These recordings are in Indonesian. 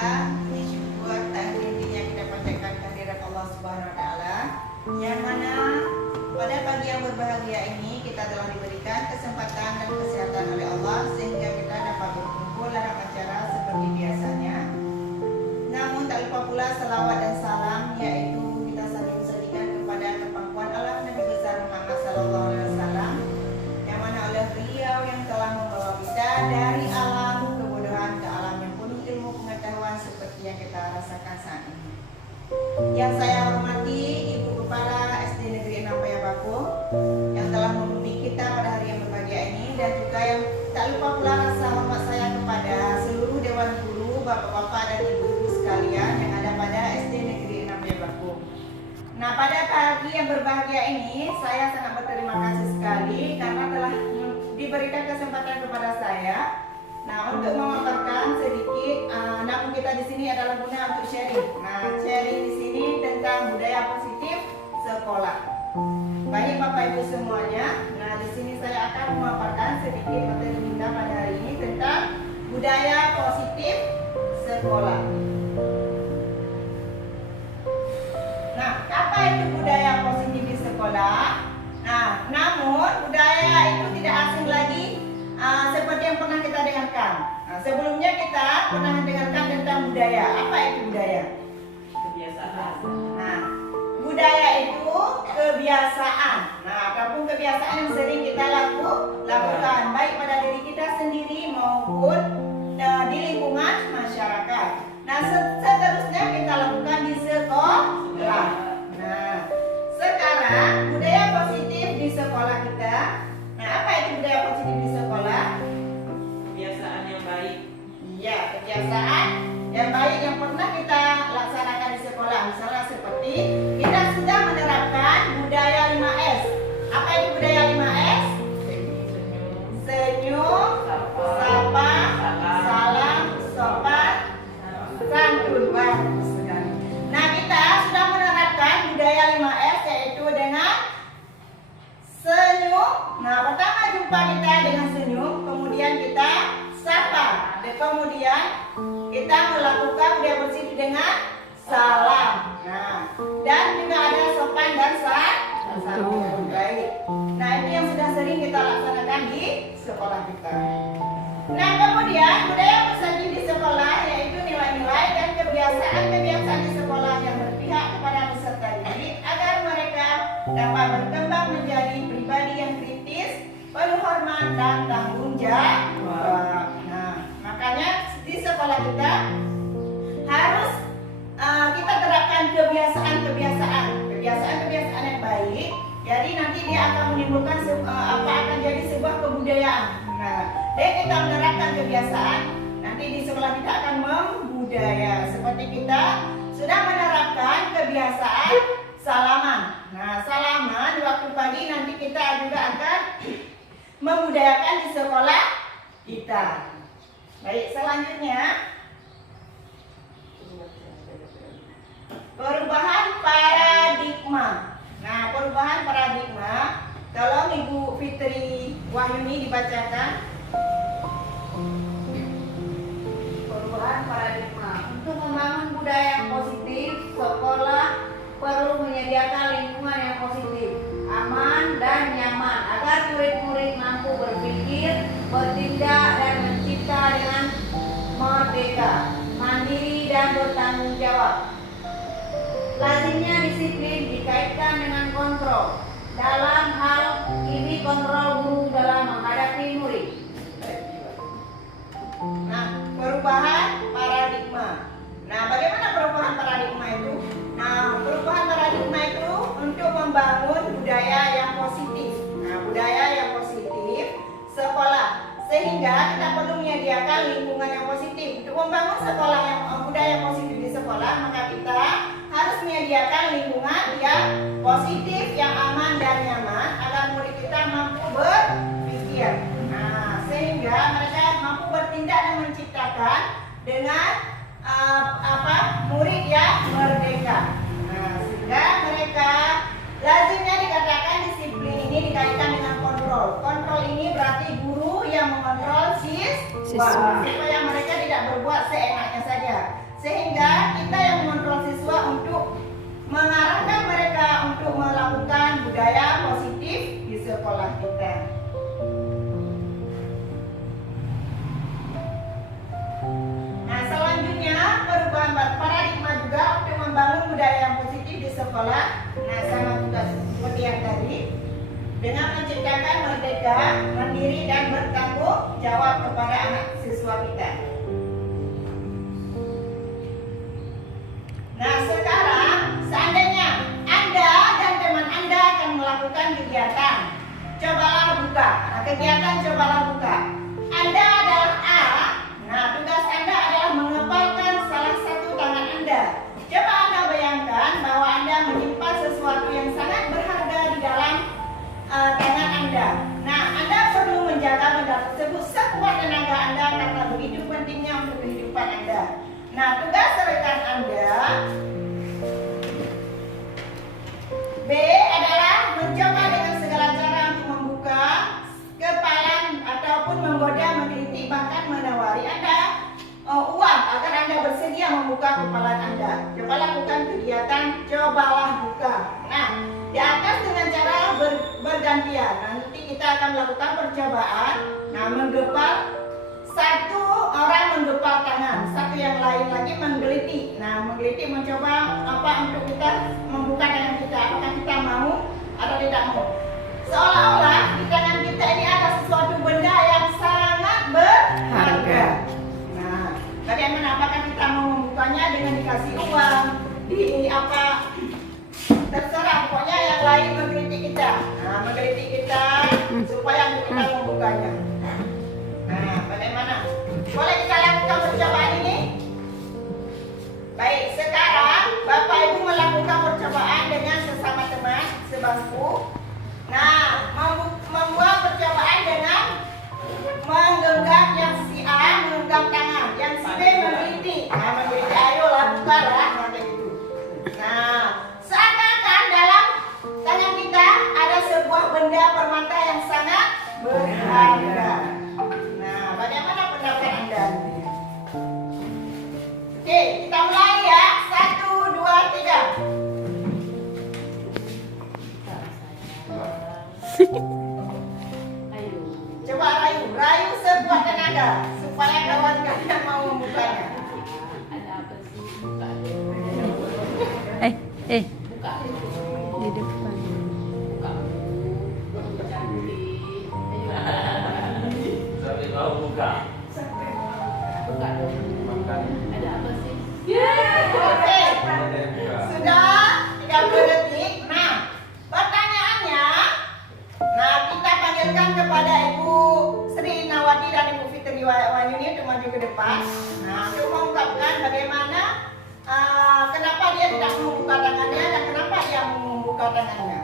Alhamdulillah, puji syukur tak henti-hentinya kita panjatkan kehadirat Allah Subhanahu Wa Taala, yang mana pada pagi yang berbahagia ini kita telah diberikan kesempatan dan kesehatan oleh Allah sehingga kita dapat berkumpul dalam acara seperti biasanya. Namun tak lupa pula salawat dan salam, yaitu kita saling sajikan kepada kepangkuan Allah Nabi besar Muhammad Sallallahu Alaihi Wasallam, yang mana oleh beliau yang telah membawa kita dari alam kebodohan ke alam yang penuh ilmu pengetahuan seperti yang kita rasakan saat ini. Yang saya hormati Ibu Kepala SD Negeri 6 Payabakung yang telah membimbing kita pada hari yang berbahagia ini, dan juga yang tak lupa pula rasa hormat saya kepada seluruh dewan guru, bapak-bapak dan ibu-ibu sekalian yang ada pada SD Negeri 6 Payabakung. Nah, pada pagi yang berbahagia ini saya sangat berterima kasih sekali karena telah diberikan kesempatan kepada saya. Nah, untuk memaparkan sedikit, namun kita di sini adalah guna untuk sharing. Nah, sharing di sini tentang budaya positif sekolah. Baik Bapak Ibu semuanya, nah di sini saya akan memaparkan sedikit materi kita pada hari ini tentang budaya positif sekolah. Nah, apa itu budaya positif di sekolah? Nah, namun budaya itu tidak asing lagi seperti yang pernah kita dengarkan. Nah, sebelumnya kita pernah mendengarkan tentang budaya. Apa itu budaya? Kebiasaan. Nah, budaya itu kebiasaan. Nah, apapun kebiasaan yang sering kita lakukan, baik pada diri kita sendiri maupun di lingkungan masyarakat. Nah, seterusnya kita lakukan di sekolah. Nah, sekarang budaya positif di sekolah kita. Nah, apa itu budaya positif di sekolah? Kebiasaan yang baik. Iya, kebiasaan yang baik yang pernah kita laksanakan di sekolah. Misalnya seperti kita sudah menerapkan budaya 5S. Apa itu budaya 5S? Senyum, sapa, salam, sopan, santun. Bagus sekali. Nah, kita sudah menerapkan budaya 5S, yaitu dengan senyum. Nah, pertama jumpa kita dengan senyum, kemudian kita sapa, dan kemudian kita melakukan budaya positif dengan salam. Nah, dan juga ada sopan dan santun. Baik. Nah, itu yang sudah sering kita laksanakan di sekolah kita. Nah, kemudian budaya positif di sekolah yaitu nilai-nilai dan kebiasaan-kebiasaan di sekolah yang berpihak kepada peserta didik agar mereka dapat berkembang menjadi pribadi yang kritis, penuh hormat dan tanggung jawab. Nah, makanya di sekolah kita harus kita terapkan kebiasaan yang baik. Jadi nanti dia akan menimbulkan akan jadi sebuah kebudayaan. Nah, dan kita menerapkan kebiasaan, nanti di sekolah kita akan membudaya. Seperti kita sudah menerapkan kebiasaan salaman. Nah, salaman di waktu pagi nanti kita juga akan membudayakan di sekolah kita. Baik, selanjutnya perubahan paradigma. Nah, perubahan paradigma, tolong Ibu Fitri Wahyuni dibacakan. Perubahan paradigma. Untuk membangun budaya yang positif, sekolah perlu menyediakan lingkungan yang positif, aman dan nyaman agar murid-murid mampu berpikir, bertindak dan mencipta dengan merdeka, mandiri dan bertanggung jawab. Lazimnya disiplin dikaitkan dengan kontrol. Dalam hal ini kontrol guru dalam menghadapi murid. Nah, perubahan paradigma. Nah, bagaimana perubahan paradigma itu? Nah, perubahan paradigma itu untuk membangun budaya yang positif. Nah, budaya yang positif sekolah. Sehingga kita perlu menyediakan lingkungan yang positif. Untuk membangun sekolah yang budaya positif di sekolah, maka kita harus menyediakan lingkungan yang positif, yang aman dan nyaman agar murid kita mampu berpikir. Nah, sehingga mereka mampu bertindak dan menciptakan dengan murid yang merdeka. Nah, sehingga mereka lazimnya dikatakan disiplin ini dikaitkan dengan kontrol. Kontrol ini berarti guru yang mengontrol siswa supaya mereka tidak berbuat seenaknya saja. sekolah kita. Nah, selanjutnya perubahan paradigma juga untuk membangun budaya yang positif di sekolah. Nah, sama juga seperti yang tadi, dengan menciptakan merdeka, mandiri dan bertanggung jawab kepada anak siswa kita. Nah, sekarang seandainya Anda dan teman Anda akan melakukan kegiatan, cobalah buka. Nah, kegiatan cobalah buka. Anda adalah A. Nah, tugas Anda adalah mengepalkan salah satu tangan Anda. Coba Anda bayangkan bahwa Anda menyimpan sesuatu yang sangat berharga di dalam tangan Anda. Nah, Anda perlu menjaga benda tersebut sekuat tenaga Anda karena begitu pentingnya untuk kehidupan Anda. Nah, tugas rekan Anda B adalah mencoba dengan segala cara untuk membuka kepalan ataupun menggoda, mengkritik, bahkan menawari Anda uang agar Anda bersedia membuka kepalan Anda. Coba lakukan kegiatan cobalah buka. Nah, di atas dengan cara bergantian. Nanti kita akan melakukan percobaan. Nah, menggepal, satu orang menggepal tangan, satu yang lain lagi menggelitik. Nah, menggelitik mencoba apa untuk kita membuka tangan kita. Apakah kita mau atau tidak mau? Seolah-olah di tangan kita ini ada sesuatu benda yang sangat berharga. Nah, bagaimana? Apakah kita mau membukanya dengan dikasih uang, di apa? Terserah, pokoknya yang lain mengkritik kita. Nah, mengkritik kita supaya kita membukanya. Nah, bagaimana? Boleh kita lakukan percobaan ini? Baik, sekarang Bapak Ibu melakukan percobaan dengan sesama teman sebangku. Nah, membuat percobaan dengan menggenggam yang si A menggenggam tangan, yang si B mengkritik. Nah, mengkritik, ayolah bukalah, kayak gitu. Nah, seakan-akan dalam tangan kita ada sebuah benda permata yang sangat berharga. Nah, bagaimana pendapat Anda? Oke, kita mulai ya. 1, 2, 3. Coba rayu sekuat tenaga supaya kawan kalian mau membukanya. Ada apa sih? Buka. Buka. Di depan. Buka. Cantik. Sampai mau buka. Buka dong. Makan. Ada apa sih? Oke, Ada yang buka. sudah 30 detik. Nah, pertanyaannya, nah kita panggilkan kepada Ibu Sri Nawati dan Ibu Fitri Wayuni untuk maju ke depan. Nah, untuk mengungkapkan bagaimana kenapa dia tidak membuka tangannya dan kenapa dia membuka tangannya.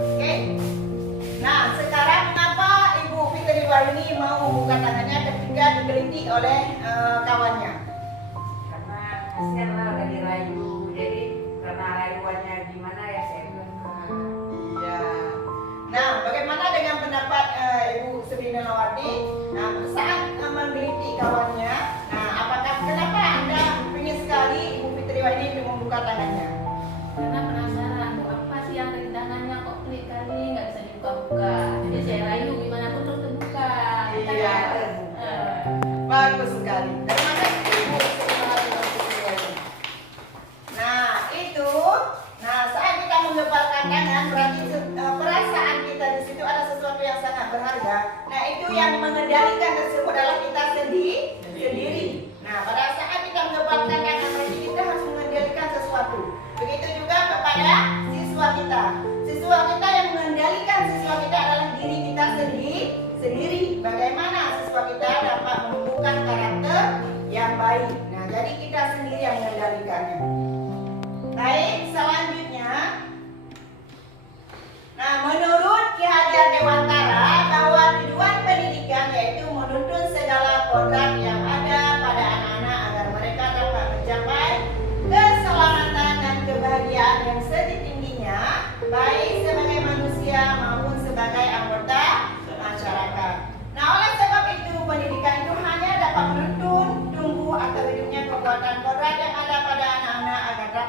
Oke. Nah, sekarang kenapa Ibu Fitri Wayuni mau membuka tangannya ketika digelitik oleh kawannya? Karena kasihan lah udah dirayu, jadi karena rayuannya gimana ya saya bilang. Iya. Nah, bagaimana dengan pendapat Ibu Sri Nawati? Nah, saat menggelitik kawannya, nah apakah kenapa Anda ingin sekali Ibu Fitri Wayuni untuk membuka tangannya? Karena penasaran, apa sih yang ada di tangannya kok pelit kali nggak bisa dibuka-buka. Jadi saya rayu gimana pun terus terbuka. Kita Iya. kan, Bagus sekali. Terima kasih Ibu Sri Nawati dan Fitri Wayuni. Nah, itu. Nah, saat kita menggepalkan tangan berarti perasaan kita di situ ada sesuatu yang sangat berharga. Nah, itu yang mengendalikan tersebut adalah kita sendiri. Nah, pada saat kita menggepalkan tangan berarti kita harus mengendalikan sesuatu. Begitu juga kepada siswa kita. Siswa kita yang mengendalikan siswa kita adalah diri kita sendiri. Bagaimana siswa kita dapat menumbuhkan karakter yang baik. Nah, jadi kita sendiri yang mengendalikannya. Baik, selanjutnya. Nah, menurut Ki Hajar Dewantara bahwa tujuan pendidikan yaitu menuntun segala kodrat yang ada pada anak-anak agar mereka dapat mencapai keselamatan dan kebahagiaan yang setinggi-tingginya, baik sebagai manusia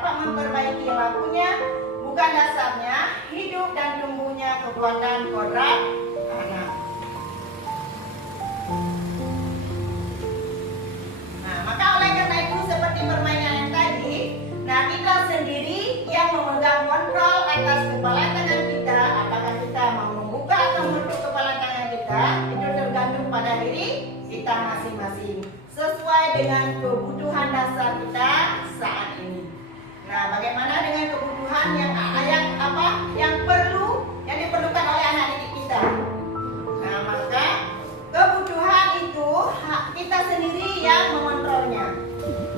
dapat memperbaiki lakunya, bukan dasarnya hidup dan tumbuhnya kekuatan kodrat anak. Nah, maka oleh karena itu seperti permainan yang tadi, nah kita sendiri yang memegang kontrol atas kepala tangan kita. Apakah kita mau membuka atau menutup kepala tangan kita, itu tergantung pada diri kita masing-masing, sesuai dengan kebutuhan dasar kita saat ini. Nah, bagaimana dengan kebutuhan yang diperlukan oleh anak didik kita? Nah, maka kebutuhan itu kita sendiri yang mengontrolnya.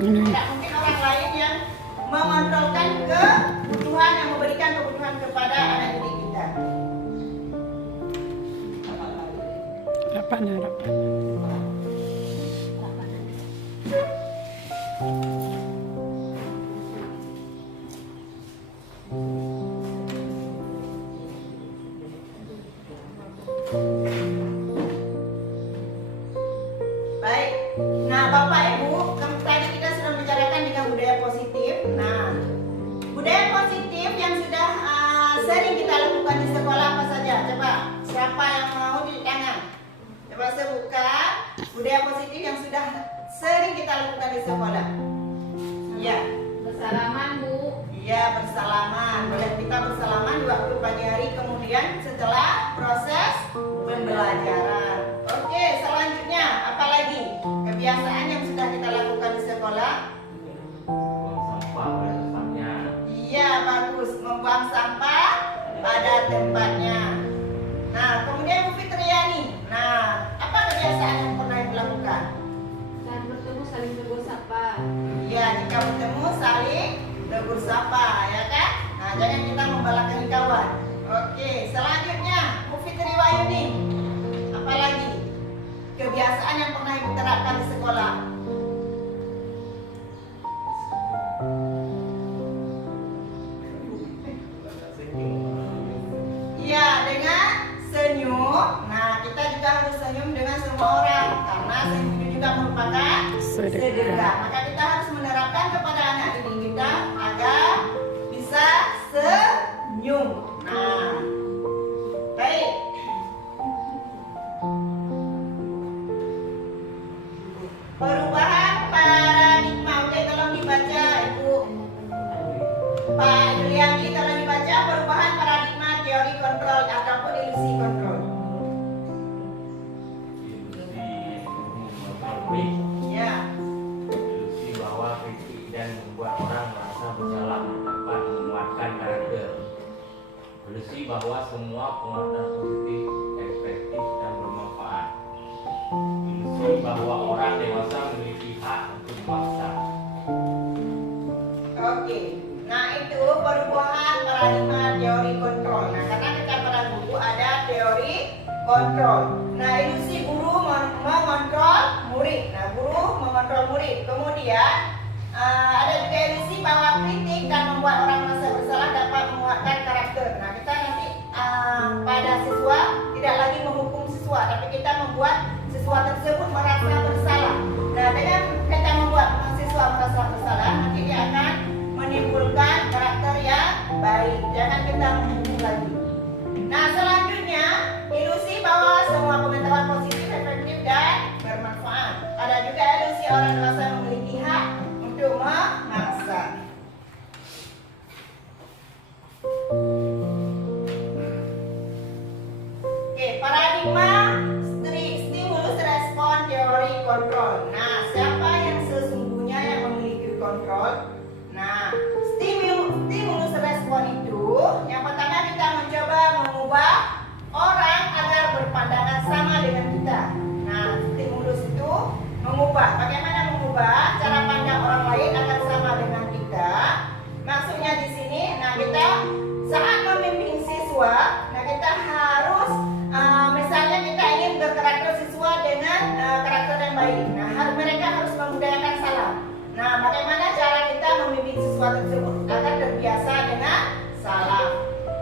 Tidak mungkin orang lain yang mengontrolkan kebutuhan, yang memberikan kebutuhan kepada anak didik kita. Apa narap? Baik, nah Bapak Ibu, tadi kita sudah membicarakan dengan budaya positif. Nah, budaya positif yang sudah sering kita lakukan di sekolah apa saja? Coba, siapa yang mau di tangan? Coba sebutkan budaya positif yang sudah sering kita lakukan di sekolah. Iya, Bersalaman, Bu. iya bersalaman. Boleh kita bersalaman di waktu pagi hari, kemudian setelah proses pembelajaran. Oke, selanjutnya apa lagi? Kebiasaan yang sudah kita lakukan di sekolah. Buang sampah pada tempatnya. Iya, bagus. Membuang sampah pada tempatnya. Nah, kemudian Bu Fitriani. Nah, apa kebiasaan yang pernah Ibu lakukan? Saat bertemu saling tegur sapa. Iya, jika bertemu saling tegur sapa, ya kan? Nah, jangan kita membelakangi kawan. Oke, selanjutnya Bu Fitri Wayuni. Apa lagi? Kebiasaan yang pernah Ibu terapkan di sekolah. Iya, dengan senyum. Nah, kita juga harus senyum dengan semua orang karena senyum itu juga merupakan sedekah. Maka kita harus menerapkan kepada anak didik kita agar bisa senyum. Nah, baik. Perubahan paradigma. Oke, tolong dibaca Ibu. Pak Yulianti, tolong dibaca perubahan paradigma teori kontrol ataupun ilusi kontrol. Ilusi konflik, Ya. ilusi bahwa kritik dan membuat orang merasa bersalah dapat menguatkan karakter. Ilusi bahwa semua penguatan positif efektif dan bermanfaat. Ilusi bahwa orang dewasa memiliki hak untuk memaksa. Oke. Nah, itu perubahan paradigma teori kontrol. Nah, karena kita pada buku ada teori kontrol. Nah, ilusi guru mengontrol murid. Nah, guru mengontrol murid. Kemudian ada juga ilusi bahwa kritik dan membuat orang merasa bersalah dapat menguatkan karakter. Nah, kita nanti pada siswa tidak lagi menghukum siswa, tapi kita membuat siswa tersebut merasa bersalah. Nah, dengan kita membuat siswa merasa bersalah, nanti dia akan menimbulkan karakter yang baik. Jangan kita menghukum lagi. Nah, selanjutnya ilusi bahwa semua pengetahuan positif, efektif dan bermanfaat. Ada juga ilusi orang dewasa memiliki hak untuk memaksa. Oke, paradigma stimulus respon teori kontrol. Nah, siapa yang sesungguhnya yang memiliki kontrol? Nah, stimulus respon itu yang pertama kita mencoba mengubah orang agar berpandangan sama dengan kita. Nah, stimulus itu mengubah. Bagaimana mengubah cara pandang orang lain agar sama dengan kita? Maksudnya di sini, nah kita saat membimbing siswa, nah kita harus misalnya kita ingin berkarakter siswa dengan karakter yang baik. Nah, mereka harus membudayakan salam. Nah, bagaimana cara kita membimbing siswa tersebut agar terbiasa dengan salam?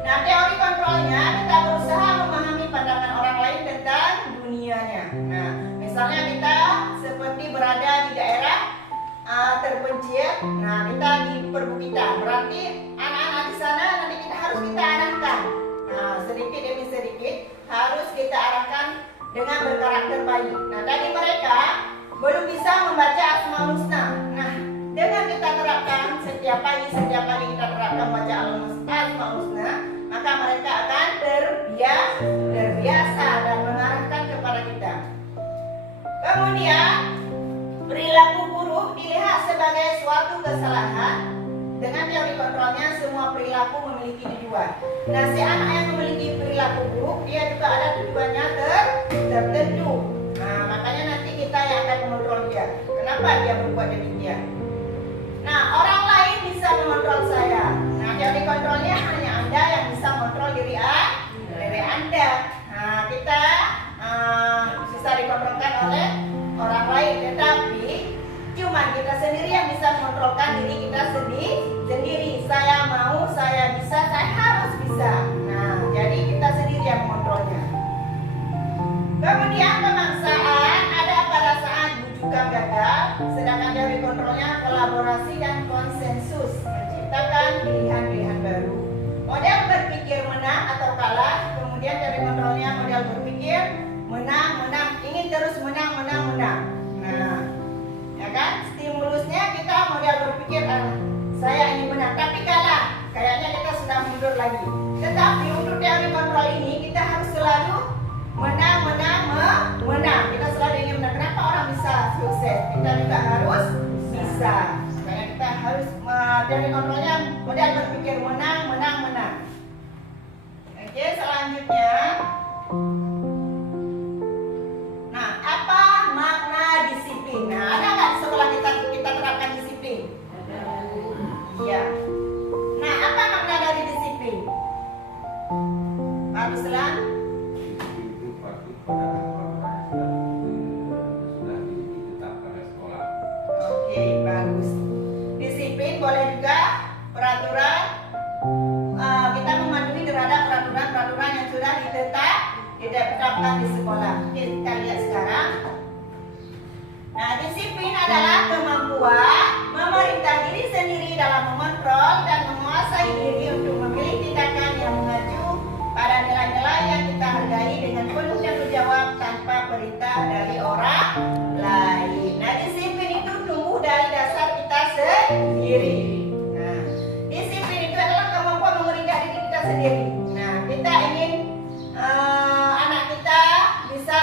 Nah, teori kontrolnya kita berusaha memahami pandangan orang lain tentang dunianya. Nah, misalnya kita seperti berada di daerah terpencil. Nah, kita perbukitan. Berarti anak-anak di sana nanti harus kita arahkan. Nah, sedikit demi sedikit harus kita arahkan dengan berkarakter baik. Nah, tadi mereka belum bisa membaca Asmaul Husna. Nah, dengan kita terapkan setiap kali kita terapkan baca Asmaul Husna, maka mereka akan terbiasa dan mengarahkan kepada kita. Kemudian perilaku buruk dilihat sebagai suatu kesalahan. Dengan teori kontrolnya, semua perilaku memiliki tujuan. Nah, si anak yang memiliki perilaku buruk, dia juga ada tujuannya tertentu. Nah, makanya nanti kita yang akan mengontrol dia. Kenapa dia berbuat demikian? Nah, orang lain bisa mengontrol saya. Nah, teori kontrolnya hanya Anda yang bisa mengontrol diri Anda. Nah, kita bisa dikontrolkan oleh orang lain, tetapi cuma kita sendiri yang bisa mengontrolkan diri kita sendiri. Saya mau, saya bisa, saya harus bisa. Nah, jadi kita sendiri yang mengontrolnya. Kemudian pemaksaan ada pada saat bujukan gagal, sedangkan teori kontrolnya kolaborasi dan konsensus, menciptakan pilihan-pilihan baru. Model berpikir menang atau kalah, kemudian teori kontrolnya model berpikir menang, ingin terus menang. Nah, ya kan? Stimulusnya kita model berpikir saya ingin menang, tapi kalah, kayaknya kita sudah mundur lagi. Tetapi untuk teori kontrol ini kita harus selalu menang. Kita selalu ingin menang. Kenapa orang bisa sukses? Kita juga harus bisa. Makanya kita harus teori kontrolnya model berpikir menang. Oke, selanjutnya. Nah, apa makna disiplin? Nah, ada nggak di sekolah kita terapkan disiplin? Iya. Nah, apa makna dari disiplin? Pak Ruslan? Disiplin itu patuh pada aturan yang sudah ditetapkan oleh sekolah. Oke, bagus. Disiplin boleh juga peraturan. Kita mematuhi terhadap peraturan yang sudah ditetapkan di sekolah. Oke, kita lihat sekarang. Nah, disiplin adalah kemampuan memerintah diri sendiri dalam mengontrol dan menguasai diri untuk memilih tindakan yang mengacu pada nilai-nilai yang kita hargai dengan penuh tanggung jawab tanpa perintah dari orang lain. Nah, disiplin itu tumbuh dari dasar kita sendiri. Nah, disiplin itu adalah kemampuan memerintah diri kita sendiri. Nah, kita ingin anak kita bisa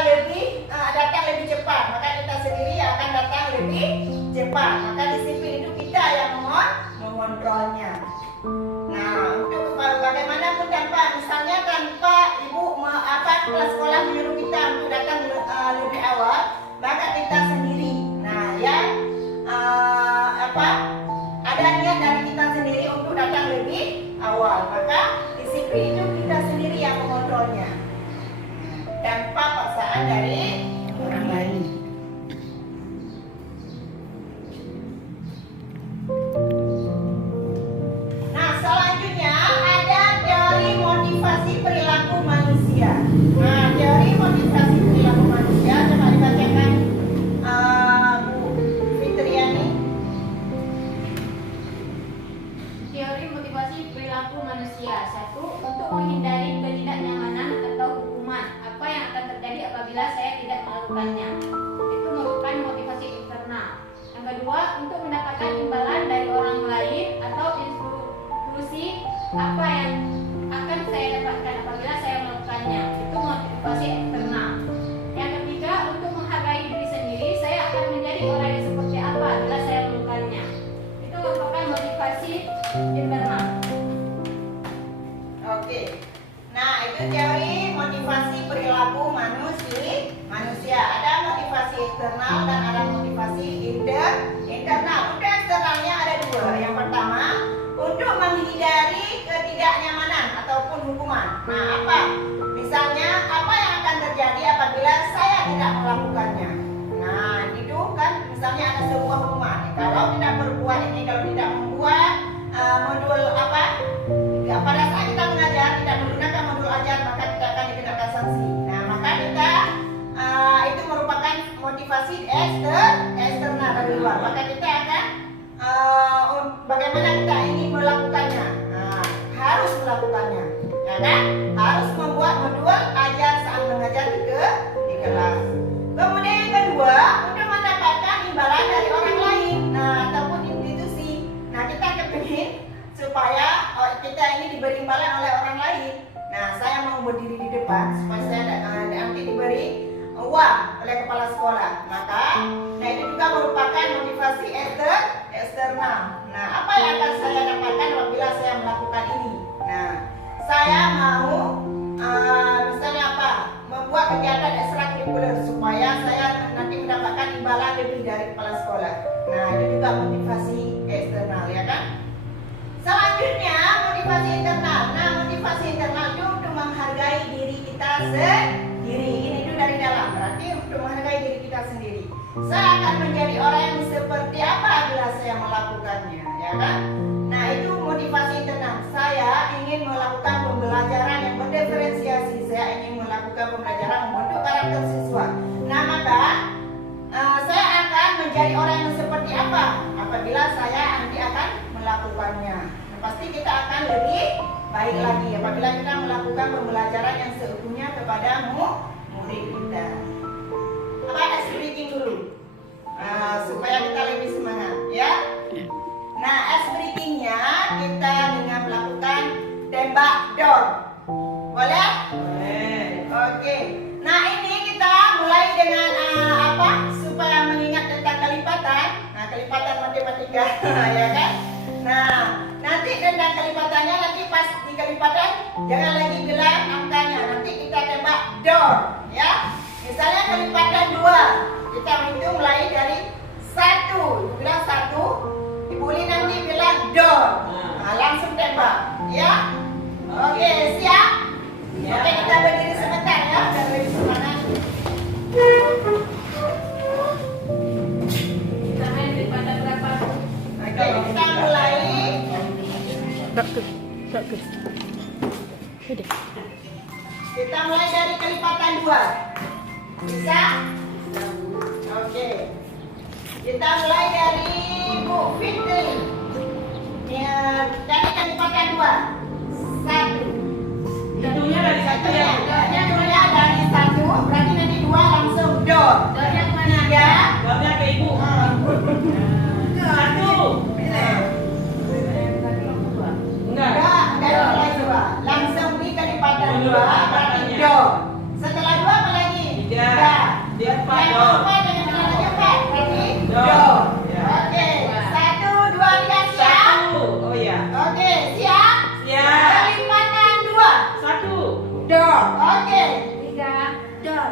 datang lebih cepat, maka kita sendiri akan datang lebih cepat. Maka disiplin itu kita yang mengontrolnya. Nah, untuk bagaimanapun misalnya tanpa ibu kelas sekolah menyuruh kita untuk datang lebih awal, maka kita sendiri. Nah, ada niat dari kita sendiri untuk datang lebih awal, maka disiplin itu kita sendiri yang mengontrolnya tanpa paksaan dari orang lain. Nah, selanjutnya ada teori motivasi perilaku manusia. Nah, teori motivasi perilaku manusia coba dibacakan Bu Fitriani. Teori motivasi perilaku manusia. 1. Untuk menghindari ketidaknyamanan atau hukuman. Apa yang akan terjadi apabila saya tidak melakukannya? Itu merupakan motivasi internal. Yang kedua, untuk mendapatkan imbalan dari orang lain atau institusi apa yang akan saya dapatkan apabila saya melakukannya. Itu motivasi eksternal. Yang ketiga, untuk menghargai diri sendiri, saya akan menjadi orang yang seperti apa bila saya melakukannya. Itu merupakan motivasi internal. Oke. Nah, itu teori motivasi perilaku manusia. Ada motivasi eksternal dan ada motivasi internal. Untuk eksternalnya ada dua. Yang pertama, untuk menghindari ketidaknyamanan ataupun hukuman. Nah, apa? Misalnya, apa yang akan terjadi apabila saya tidak melakukannya? Nah, itu kan misalnya ada sebuah hukuman. Kalau tidak berbuat ini, kalau tidak membuat modul pada saat kita mengajar tidak menggunakan modul ajar, maka kita akan dikenakan sanksi. Nah, maka kita itu merupakan motivasi eksternal dari luar. Maka kita akan bagaimana kita harus membuat modul ajar saat mengajar di kelas. Kemudian yang kedua, untuk mendapatkan imbalan dari orang lain, ataupun institusi. Nah, kita kepingin supaya kita ini diberi imbalan oleh orang lain. Nah, saya mau berdiri di depan supaya saya nanti diberi uang oleh kepala sekolah. Maka, itu juga merupakan motivasi eksternal. Nah, apa yang akan saya dapatkan apabila saya melakukan ini? Nah, saya mau misalnya apa? Membuat kegiatan ekstrakurikuler supaya saya nanti mendapatkan imbalan lebih dari kepala sekolah. Nah, itu juga motivasi eksternal, ya kan? Selanjutnya, motivasi internal. Nah, motivasi internal itu untuk menghargai diri kita sendiri. Ini itu dari dalam, berarti untuk menghargai diri kita sendiri. Saya akan menjadi orang yang seperti apa bila saya melakukannya, ya kan? Nah, itu motivasi internal. Saya ingin melakukan pembelajaran yang berdiferensiasi. Saya ingin melakukan pembelajaran membentuk karakter siswa. Nah, maka saya akan menjadi orang yang seperti apa apabila saya nanti akan melakukannya. Nah, pasti kita akan lebih baik lagi apabila kita melakukan pembelajaran yang seutuhnya kepada murid kita. Ice breaking dulu supaya kita lebih semangat, ya. Nah, ice breakingnya kita dengan melakukan tembak dor. Boleh? Oke. Nah, ini kita mulai dengan supaya mengingat tentang kelipatan. Nah, kelipatan matematika, ya kan? Nah, nanti tentang kelipatannya nanti pas di kelipatan jangan lagi bilang angkanya. Nanti kita tembak dor, ya. Misalnya kelipatan 2, kita hitung mulai dari 1. Bilang 1, Ibu Li nanti bilang dor. Nah, langsung tembak, ya. Oke, siap? Oke, kita berdiri sebentar ya, biar lebih semangat. Kita main kelipatan berapa? Oke, kita mulai. Bagus. Udah. Kita mulai dari kelipatan 2. Bisa? Oke. Kita mulai dari Bu Fitri. Ya, dari kelipatan 2. 1. Hitungnya dari 1 ya. Hitungnya dari 1, berarti nanti 2 langsung dor. Dornya kemana? 3. Dornya ke Ibu. 1. Enggak. Dari mulai 2. Langsung di kelipatan 2, berarti dor. Setelah 2 apa lagi? 3. Dia 4 Yang dor. keempat dengan lagi 4, berarti Dor. dor. Ya. Oke, 1, 2, 3, siap? 1. Oh iya. Oke, siap? Siap. Kelipatan 2. 1. Dor. Oke. 3. Dor.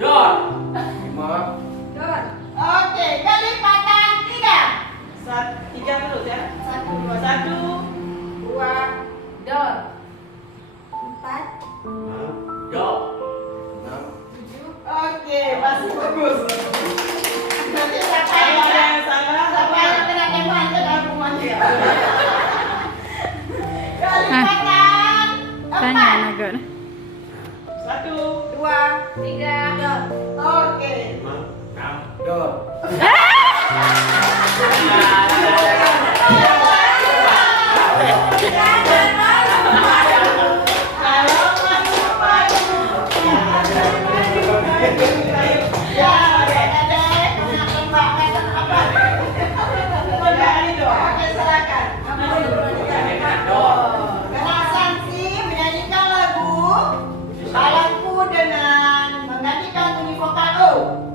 Dor. 5. Dor. Oke, kelipatan 3. 3 terus ya. 1, 2, 1. 2. Dor. 4. Dor. 6. Oke, masih bagus. Nanti siapa Kalau ada yang yang salah, siapa yang kena tembak itu dalam rumahnya. Kelipatan Tanya 4. Nagon. 1. 2. 3. Dor. Oke. 6. Dor. Oke, silakan. Kena sanksi menyanyikan lagu Alamku dengan menggantikan bunyi vokal O.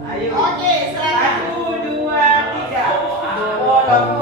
Ayo. Oke, silakan. 1, 2, 3.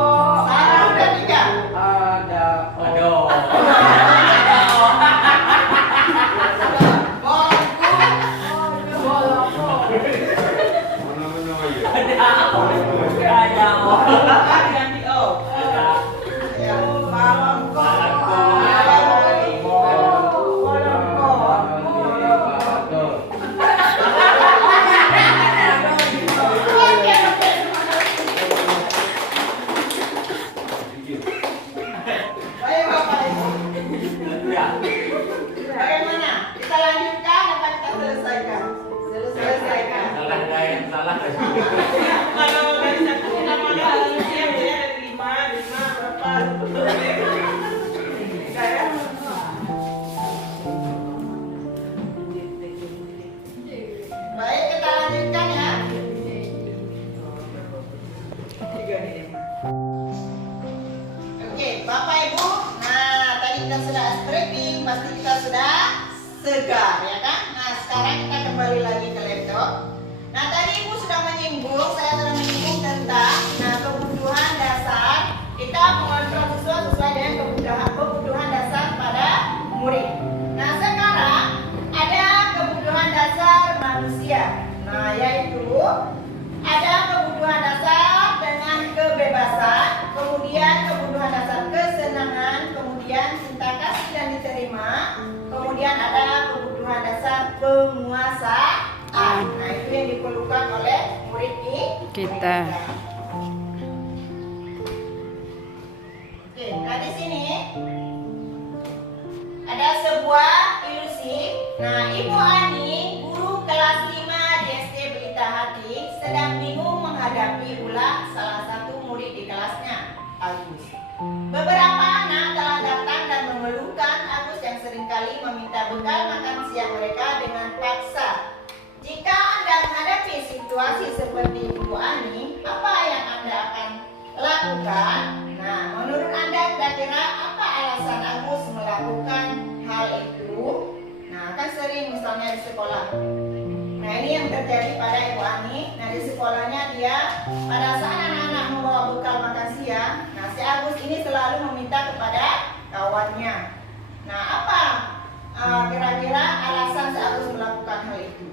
kemudian ada kebutuhan dasar penguasaan. Nah, itu yang diperlukan oleh murid Kita. Oke, nah di sini ada sebuah ilusi. Nah, Ibu Ani, guru kelas 5 di SD Pelita Hati, sedang bingung menghadapi ulah salah satu murid di kelasnya, Agus. Beberapa anak telah datang dan mengeluhkan Agus yang seringkali meminta bekal makan siang mereka dengan paksa. Jika Anda menghadapi situasi seperti Ibu Ani, apa yang Anda akan lakukan? Nah, menurut Anda kira-kira apa alasan Agus melakukan hal itu? Nah, kan sering misalnya di sekolah. Nah, ini yang terjadi pada Ibu Ani. Nah, di sekolahnya dia pada saat anak-anak membawa bekal makan siang, nah si Agus ini selalu meminta kepada kawannya. Nah, apa kira-kira alasan si Agus melakukan hal itu?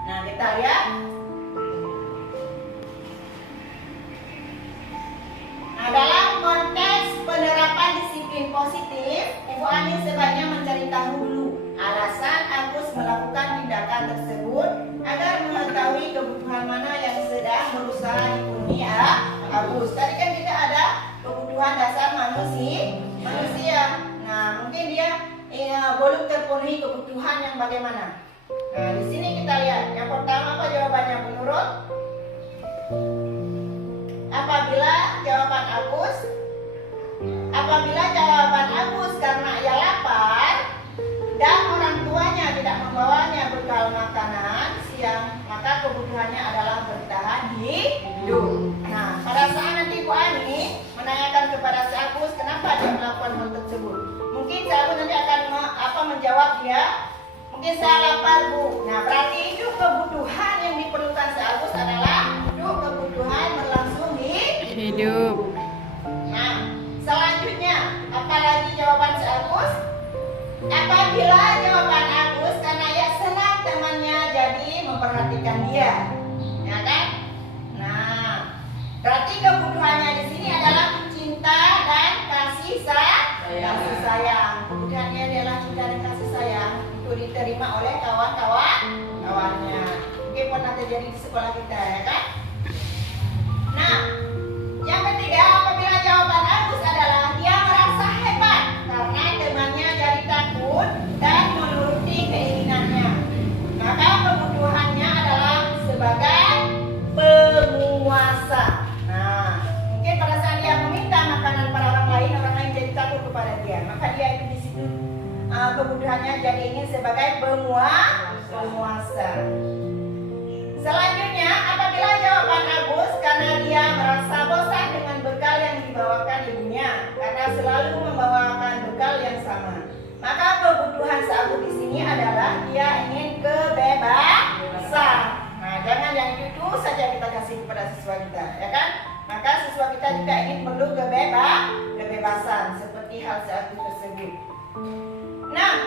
Nah, kita lihat. Nah, dalam konteks penerapan disiplin positif, Ibu Ani sebaiknya mencari tahu dulu alasan Agus melakukan tindakan tersebut agar mengetahui kebutuhan mana yang sedang berusaha dipenuhi Agus. Tadi kan kita ada kebutuhan dasar manusia. Nah, mungkin dia belum terpenuhi kebutuhan yang bagaimana. Nah, di sini kita lihat. Yang pertama apa jawabannya menurut? Apabila jawaban Agus karena ia lapar dan orang tuanya tidak membawanya bekal makanan siang, maka kebutuhannya adalah bertahan hidup. Nah, pada saat nanti Bu Ani menanyakan kepada si Agus kenapa dia melakukan hal tersebut, mungkin si Agus nanti akan menjawab dia, mungkin saya lapar Bu. Nah, berarti itu kebutuhan yang diperlukan si Agus adalah itu kebutuhan berlangsung Hidup. Nah, selanjutnya apalagi jawaban si Agus? Apabila jawaban Agus karena ia senang temannya jadi memperhatikan dia, ya kan? Nah, berarti kebutuhannya di sini adalah cinta dan kasih sayang. Kebutuhannya adalah cinta dan kasih sayang untuk diterima oleh kawannya. Mungkin pernah terjadi di sekolah kita, ya kan? Nah, yang ketiga, apabila jawaban Agus adalah dia merasa hebat karena temannya jadi takut dan menuruti keinginannya, maka kebutuhannya adalah sebagai penguasa. Nah, mungkin pada saat dia meminta makanan pada orang lain jadi takut kepada dia, maka dia itu di situ kebutuhannya jadi ingin sebagai penguasa. Selanjutnya, apabila jawaban Agus karena dia merasa bosan dengan bekal yang dibawakan ibunya karena selalu membawakan bekal yang sama, maka kebutuhan si Agus di sini adalah dia ingin kebebasan. Nah, jangan yang itu saja kita kasih kepada siswa kita, ya kan? Maka siswa kita juga ingin perlu kebebasan seperti hal si Agus tersebut. Nah,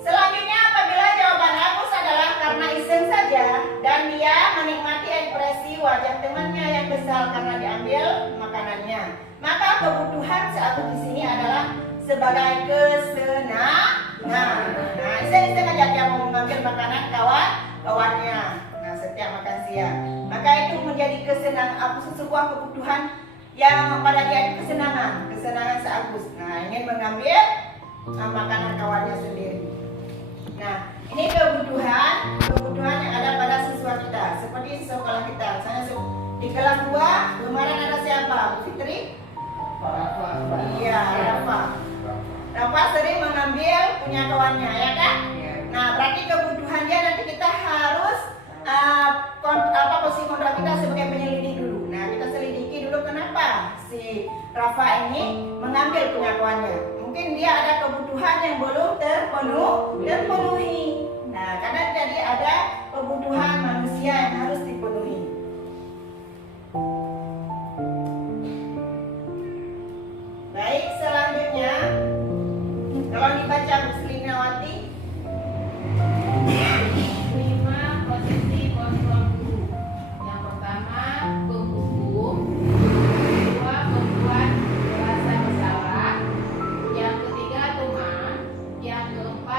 selanjutnya apabila jawaban Agus adalah karena iseng saja dan dia menikmati ekspresi wajah temannya yang kesal karena diambil makanannya, maka kebutuhan si Agus di sini adalah sebagai kesenangan. Nah, iseng-iseng aja dia mau mengambil makanan kawannya. Nah, setiap makan siang, maka itu menjadi kesenangan, sebuah kebutuhan yang pada dia kesenangan si Agus. Nah, ingin mengambil makanan kawannya sendiri. Nah, ini kebutuhan yang ada pada siswa kita. Seperti sekolah kita, misalnya di kelas 2 kemarin ada siapa? Bu Fitri? Iya, Rafa sering mengambil punya kawannya, ya kan? Nah, berarti kebutuhan dia nanti kita harus posisi kontrak kita sebagai penyelidik dulu. Nah, kita selidiki dulu kenapa si Rafa ini mengambil punya kawannya. Mungkin dia ada kebutuhan yang belum terpenuhi. Nah, karena tadi ada kebutuhan manusia yang harus dipenuhi. Baik, selanjutnya kalau dibaca Bu Slinawati. 5 posisi kontrol guru. Yang pertama, penghukum. Kedua, pembuat merasa bersalah. Yang ketiga, teman. Yang keempat,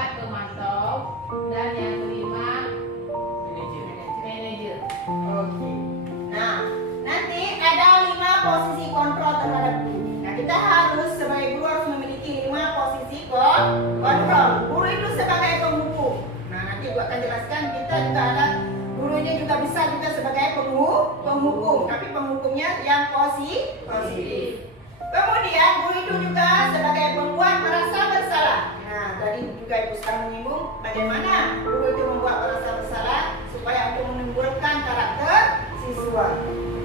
yang positif. Kemudian guru itu juga sebagai pembuat merasa bersalah. Nah, tadi juga Ibu sudah menyinggung bagaimana guru itu membuat merasa bersalah supaya untuk menumbuhkan karakter siswa.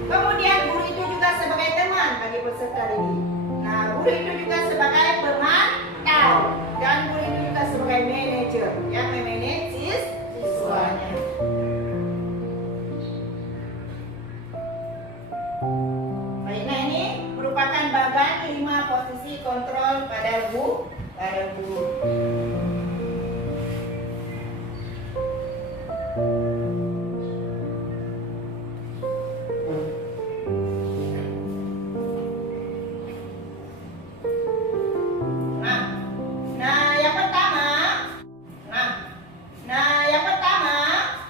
Kemudian guru itu juga sebagai teman bagi peserta didik. Nah, guru itu juga sebagai pemantau dan guru itu juga sebagai manajer yang memanage siswanya. Baik, nah ini merupakan bagian 5 posisi kontrol pada guru.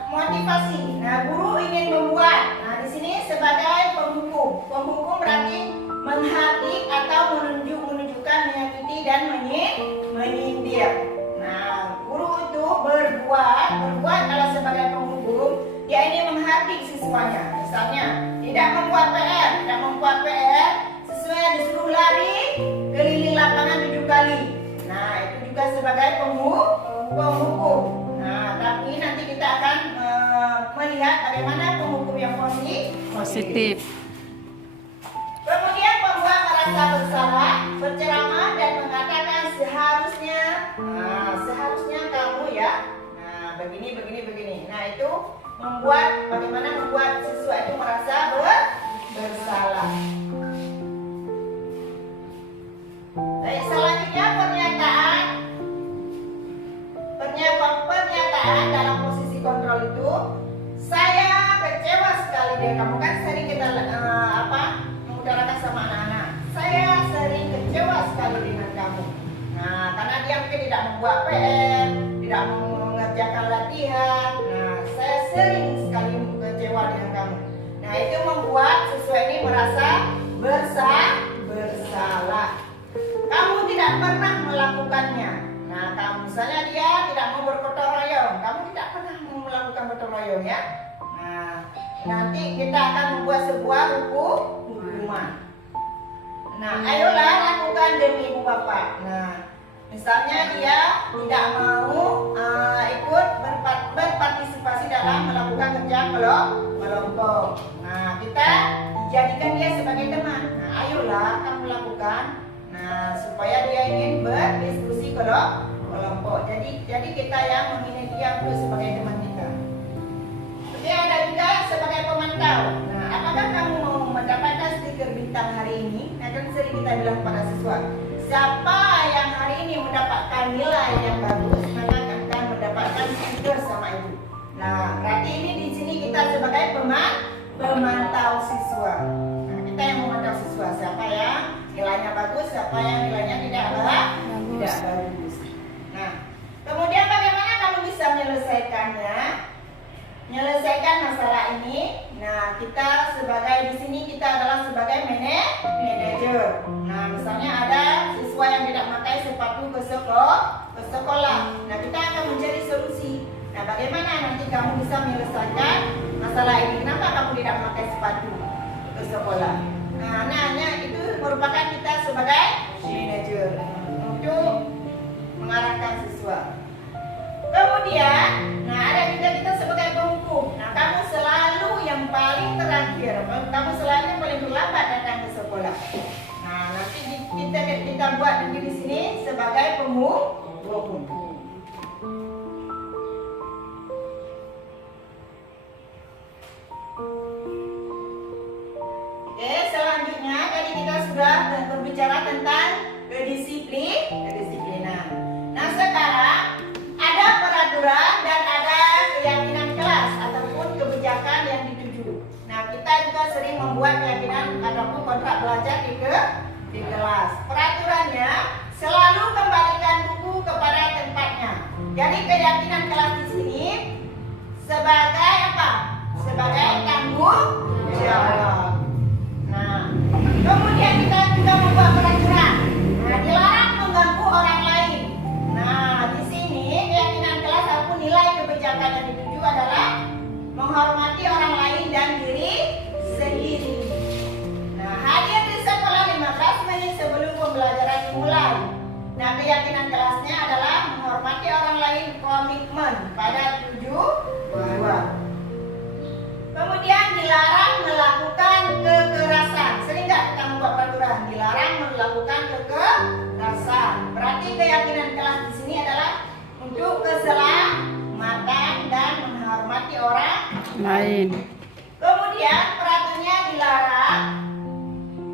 Motivasi. Nah, guru ingin membuat. Nah, di sini sebagai penghukum. Penghukum berarti menghardik atau menunjukkan, menyakiti dan menyindir. Nah, guru itu berbuat kalau sebagai penghukum, dia ini menghardik siswanya. Misalnya, tidak membuat PR, siswa disuruh lari keliling lapangan 7 kali. Nah, itu juga sebagai penghukum. Nah, tapi nanti kita akan melihat bagaimana penghukum yang positif. Kemudian pembuat merasa bersalah, berceramah dan mengatakan seharusnya kamu ya. Nah, begini. Nah, itu bagaimana membuat siswa itu merasa bersalah. Baik, selanjutnya pernyataan dalam posisi kontrol itu, saya kecewa sekali dengan kamu. Kan sering kita mengutarakan sama anak-anak, saya sering kecewa sekali dengan kamu. Nah, karena dia mungkin tidak membuat PR, tidak mengerjakan latihan. Nah, saya sering sekali kecewa dengan kamu. Nah, itu membuat siswa ini merasa bersalah. Kamu tidak pernah melakukannya. Nah, misalnya dia tidak mau bergotong royong, kamu tidak pernah melakukan gotong royong ya. Nah, nanti kita akan membuat sebuah hukuman. Nah, ayolah lakukan demi ibu bapak. Nah, misalnya dia tidak mau ikut berpartisipasi dalam melakukan kerja kelompok. Nah, kita jadikan dia sebagai teman. Nah, ayolah kamu lakukan. Nah, supaya dia ingin berdiskusi kelompok. Jadi kita yang memilih dia untuk sebagai teman kita. Tapi ada juga sebagai pemantau. Nah, apakah kamu mau mendapatkan stiker bintang hari ini? Nah, kan sering kita bilang kepada siswa, siapa yang hari ini mendapatkan nilai yang bagus, maka akan mendapatkan stiker sama ibu. Nah, berarti ini di sini kita sebagai pemantau siswa. Nah, kita yang memantau siswa, siapa yang nilainya bagus, siapa yang nilainya tidak bagus. Nah, kemudian bagaimana kamu bisa menyelesaikan masalah ini? Nah, kita di sini kita adalah sebagai manajer. Nah, misalnya ada siswa yang tidak memakai sepatu ke sekolah. Nah, kita akan mencari solusi. Nah, bagaimana nanti kamu bisa menyelesaikan masalah ini? Kenapa kamu tidak memakai sepatu ke sekolah? Nah, itu merupakan kita sebagai manajer untuk mengarahkan siswa. Kemudian, ada juga kita sebagai penghukum. Nah, kamu selalu yang paling terakhir, kamu selalu yang paling terlambat datang ke sekolah. Nah, nanti kita buat di sini sebagai penghukum. Oke, selanjutnya tadi kita sudah berbicara tentang kedisiplinan. Nah, sekarang ada peraturan dan ada keyakinan kelas ataupun kebijakan yang dituju. Nah, kita juga sering membuat keyakinan ataupun kontrak belajar di kelas. Peraturannya selalu kembalikan buku kepada tempatnya. Jadi keyakinan kelas di sini sebagai apa? Sebagai tanggung jawab. Nah, kemudian kita juga membuat peraturan. Nah, dilarang mengganggu orang lain. Nah, di sini keyakinan kelas ataupun nilai kebijakan yang dituju adalah menghormati orang lain dan diri sendiri. komitmen pada tujuan. Kemudian dilarang melakukan kekerasan. Sering nggak kita membuat peraturan dilarang melakukan kekerasan? Berarti keyakinan kelas di sini adalah untuk keselamatan dan menghormati orang Lain. Kemudian peraturannya dilarang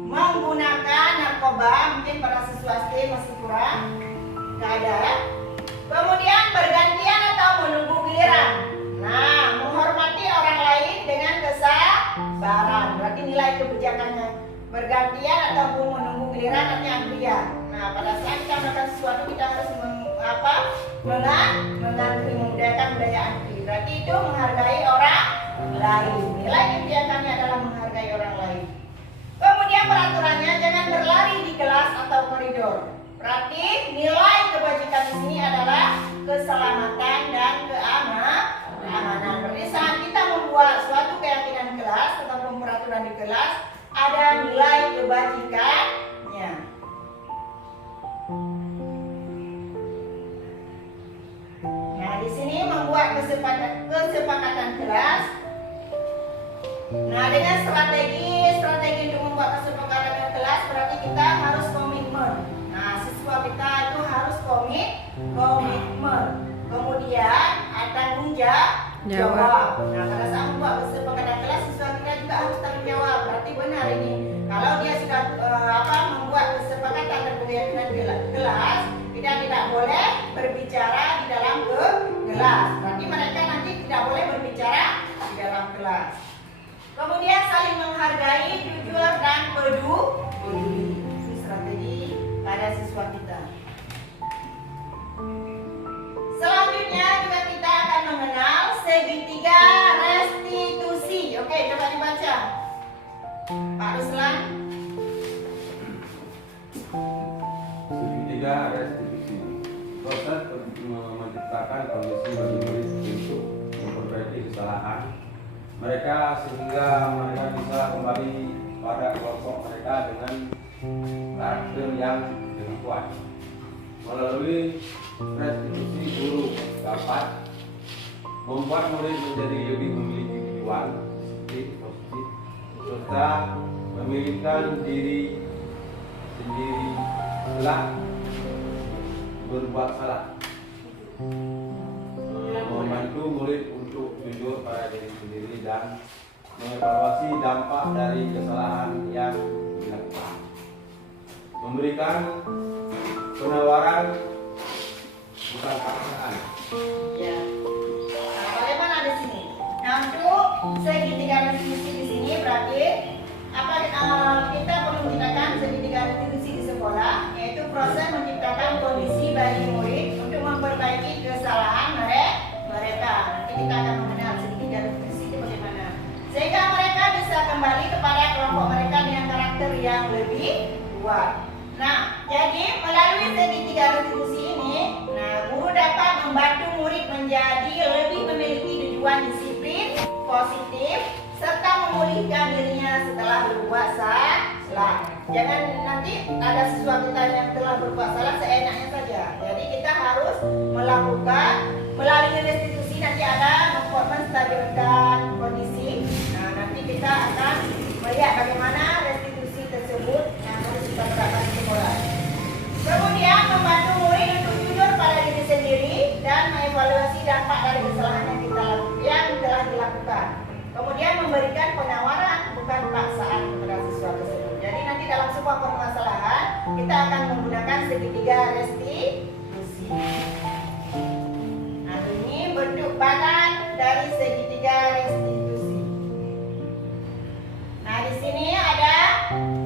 menggunakan narkoba. Mungkin para siswa SD masih kurang, nggak ada. Kemudian bergantian atau menunggu giliran. Nah, menghormati orang lain dengan kesabaran. Berarti nilai kebijakannya bergantian ataupun menunggu giliran artinya antrian. Nah, pada saat kita melakukan sesuatu kita harus mengantri, memudahkan budaya antri. Berarti itu menghargai orang lain. Nilai kebijakannya adalah menghargai orang lain. Kemudian peraturannya jangan berlari di kelas atau koridor. Berarti nilai kebajikan di sini adalah keselamatan dan keamanan. Berarti saat kita membuat suatu keyakinan kelas ataupun peraturan di kelas ada nilai kebajikannya. Nah, di sini membuat kesepakatan kelas. Nah, dengan strategi untuk membuat kesepakatan kelas berarti kita harus komitmen. Nah, siswa kita itu harus komitmen. Kemudian tanggung jawab. Nah, pada saat membuat kesepakatan kelas siswa kita juga harus tanggung jawab. Berarti benar ini. Kalau dia sudah membuat kesepakatan dan keyakinan kelas, kita tidak boleh berbicara di dalam kelas. Berarti mereka nanti tidak boleh berbicara di dalam kelas. Kemudian saling menghargai, jujur dan peduli. Ini strategi pada siswa kita. Selanjutnya juga kita akan mengenal segitiga restitusi. Oke, coba dibaca. Pak Ruslan. Segitiga restitusi. Proses menciptakan kondisi bagi murid untuk memperbaiki kesalahan mereka sehingga mereka bisa kembali pada kelompok mereka dengan karakter yang lebih kuat. Melalui restitusi guru dapat membuat murid menjadi lebih memiliki tujuan positif serta memilihkan diri sendiri setelah berbuat salah. Membantu murid untuk jujur pada diri sendiri dan mengevaluasi dampak dari kesalahan yang dilakukan. Memberikan penawaran bukan paksaan. Ya. Nah, bagaimana di sini? Nah, untuk segitiga restitusi di sini berarti kita perlu menciptakan segitiga restitusi di sekolah, yaitu proses menciptakan kondisi bagi murid untuk memperbaiki kesalahan mereka. Nanti kita akan mengenal segitiga restitusi itu bagaimana, sehingga mereka bisa kembali kepada kelompok mereka dengan karakter yang lebih kuat. Nah, jadi melalui segitiga restitusi ini, guru dapat membantu murid menjadi lebih memiliki tujuan disiplin positif serta memulihkan dirinya setelah berbuat salah. Jangan nanti ada siswa kita yang telah berbuat salah seenaknya saja. Jadi kita harus melakukan melalui restitusi, nanti ada menstabilkan kondisi. Nah, nanti kita akan melihat bagaimana restitusi tersebut yang harus kita terapkan di sekolah. Kemudian membantu murid untuk jujur pada diri sendiri dan mengevaluasi dampak dari kesalahan yang telah dilakukan. Kemudian memberikan penawaran bukan paksaan kepada siswa tersebut. Jadi nanti dalam sebuah permasalahan kita akan menggunakan segitiga restitusi. Nah, ini bentuk badan dari segitiga restitusi. Nah, di sini ada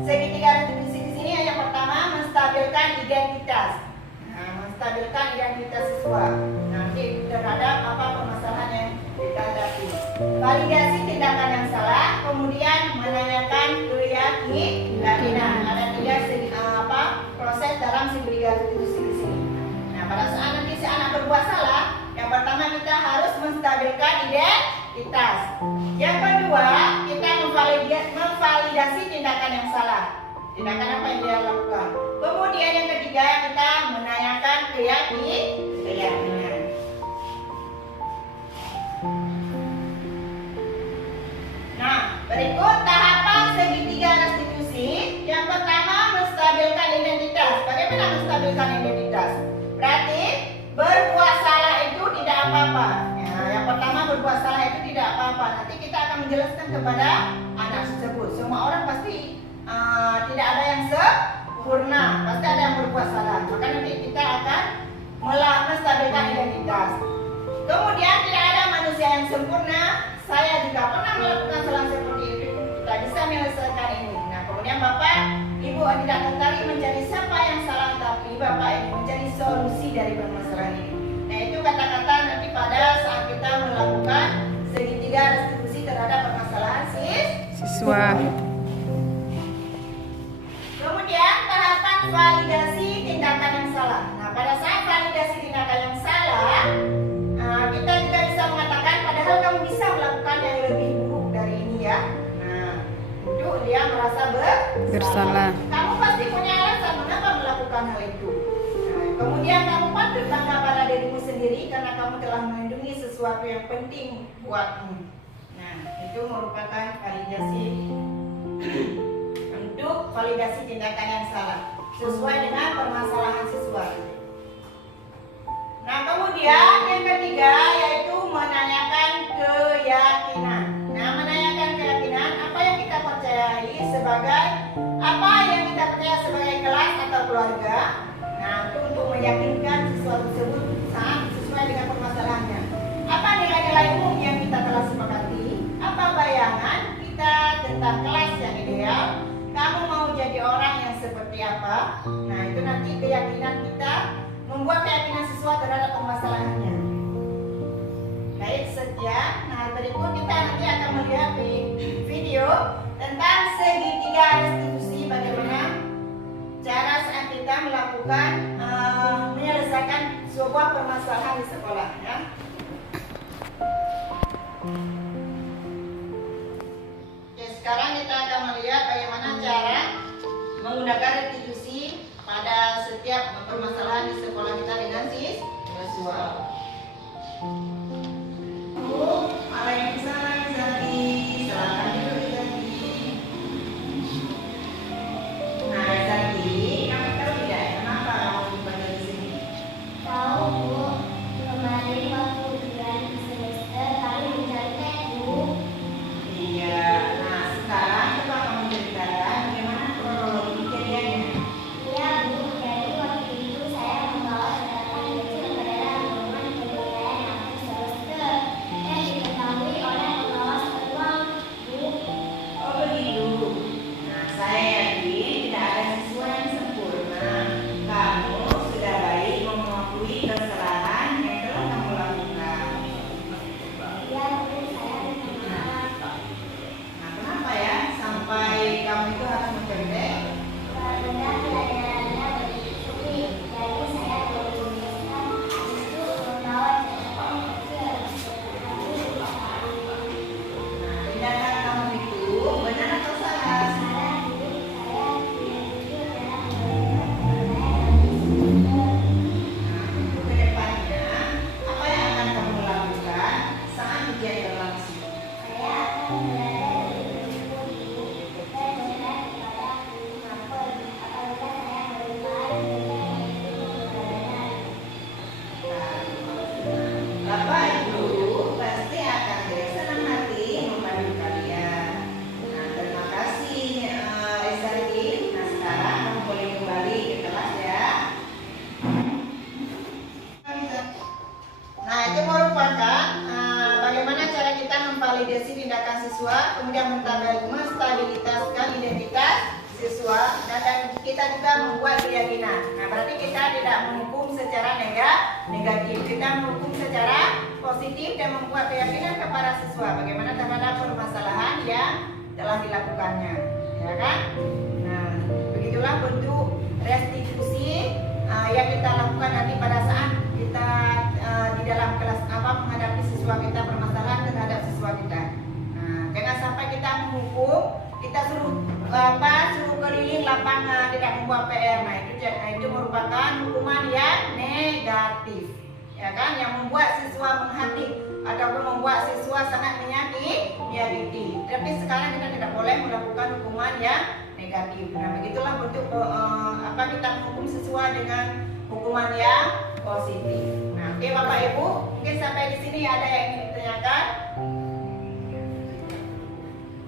segitiga restitusi. Di sini yang pertama menstabilkan identitas. Nah, menstabilkan identitas siswa. Nanti terhadap apa permasalahan yang kita hadapi. Validasi tindakan yang salah, kemudian menanyakan keyakinan. Ada tiga proses dalam segitiga restitusi di sini. Nah, pada saat nanti si anak berbuat salah, yang pertama kita harus menstabilkan identitas. Yang kedua, kita memvalidasi tindakan yang salah. Tindakan apa yang dia lakukan. Kemudian yang ketiga, kita menanyakan keyakinan. apa-apa. Ya, yang pertama berbuat salah itu tidak apa-apa. Nanti kita akan menjelaskan kepada anak tersebut. Semua orang pasti tidak ada yang sempurna, pasti ada yang berbuat salah. Maka nanti kita akan menstabilkan identitas. Kemudian tidak ada manusia yang sempurna. Saya juga pernah melakukan salah seperti itu. Tidak bisa menyelesaikan ini. Nah, kemudian Bapak, Ibu tidak tertarik mencari siapa yang salah, tapi Bapak ingin mencari solusi dari permasalahan ini. Nah, itu kata-kata nanti pada saat kita melakukan segitiga restitusi terhadap permasalahan Siswa. Kemudian tahapan validasi tindakan yang salah. Nah, pada saat validasi tindakan yang salah, kita juga bisa mengatakan padahal kamu bisa melakukan yang lebih buruk dari ini ya. Nah, untuk dia merasa Bersalah. Kamu pasti punya alasan mengapa melakukan hal itu. Nah, kemudian kamu patut bangga pada dirimu sendiri karena kamu telah melindungi sesuatu yang penting buatmu. Nah, itu merupakan validasi untuk validasi tindakan yang salah sesuai dengan permasalahan siswa. Nah, kemudian yang ketiga yaitu menanyakan keyakinan. Nah, menanyakan keyakinan apa yang kita percayai sebagai sebagai kelas atau keluarga. Nah, itu untuk meyakinkan siswa tersebut saat sesuai dengan permasalahannya. Apa nilai-nilai umum yang kita telah sepakati? Apa bayangan kita tentang kelas yang ideal? Kamu mau jadi orang yang seperti apa? Nah, itu nanti keyakinan kita, membuat keyakinan siswa terhadap permasalahannya. Baik, sekian. Nah, berikut kita nanti akan melihat video tentang segitiga restitusi, bagaimana cara saat kita melakukan menyelesaikan sebuah permasalahan di sekolah ya. Oke, sekarang kita akan melihat bagaimana cara menggunakan restitusi pada setiap permasalahan di sekolah kita dengan siswa. Waalaikumsalam Zaki. Silakan duduk Zaki. Nah Zaki, kamu tahu tidak kenapa kamu dipanggil di sini? Tahu Bu, kemarin waktu ujian semester kami mencari Bu. Iya. Nah sekarang coba kamu ceritakan bagaimana kronologi kejadiannya. Iya Bu, jadi waktu itu saya membawa catatan kecil ke dalam ruangan penilaian akhir semester yang diketahui oleh pengawas peluang Bu. Oh begitu. Nah saya yakin tidak ada siswa yang sempurna. Kamu sudah baik mengakui kesalahan yang telah kamu lakukan. Iya Bu, saya minta maaf. Nah kenapa ya sampai kamu itu harus mencontek? Karena pelajarannya begitu sulit, jadi saya memutuskan untuk membawa catatan kecil. Tapi Nah tindakan kamu itu benar atau salah? salah Bu, saya tidak jujur dalam memberikan penilaian akhir semester. Nah untuk kedepannya apa yang akan kamu lakukan saat ujian berlangsung? Saya akan belajar lebih bersyukur dan berserah kepada Maafkan apabila saya berbuat dengan itu kebenaran. Bapak Ibu pasti akan dengan senang hati membantu kalian. Nah terima kasih Esarki. Nah sekarang kamu boleh kembali ke kelas ya. Nah itu merupakan bagaimana cara kita memvalidasi tindakan siswa, kemudian menstabilitaskan identitas siswa, dan kita juga membuat keyakinan. Nah berarti kita tidak menghukum secara negatif, kita menghukum secara positif dan membuat keyakinan kepada siswa bagaimana terhadap permasalahan yang telah dilakukannya, ya kan? Nah begitulah bentuk restitusi yang kita lakukan nanti pada saat kita di dalam kelas menghadapi siswa kita, permasalahan terhadap siswa kita. Nah, jangan sampai kita menghukum, kita suruh keliling lapangan, tidak membuat PR. Nah, itu merupakan hukuman yang negatif, ya kan? Yang membuat siswa menghati ataupun membuat siswa sangat menyakiti. Tapi sekarang kita tidak boleh melakukan hukuman yang negatif. Nah, begitulah bentuk kita menghukum siswa dengan hukuman yang positif. Nah, oke Bapak Ibu, mungkin sampai sini ada yang ingin ditanyakan?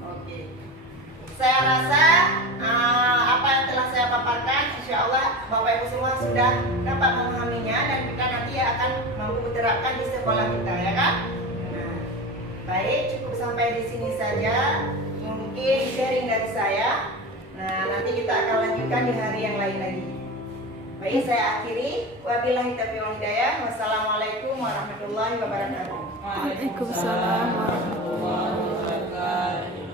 Oke. Saya rasa apa yang telah saya paparkan, insya Allah Bapak Ibu semua sudah dapat memahaminya dan kita nanti akan mampu menerapkan di sekolah kita, ya kan? Nah, baik, cukup sampai di sini saja. Mungkin sharing dari saya. Nah, nanti kita akan lanjutkan di hari yang lain lagi. Baik, saya akhiri. Wabillahi taufiq wal hidayah. Wassalamualaikum warahmatullahi wabarakatuh. Waalaikumsalam warahmatullahi wabarakatuh.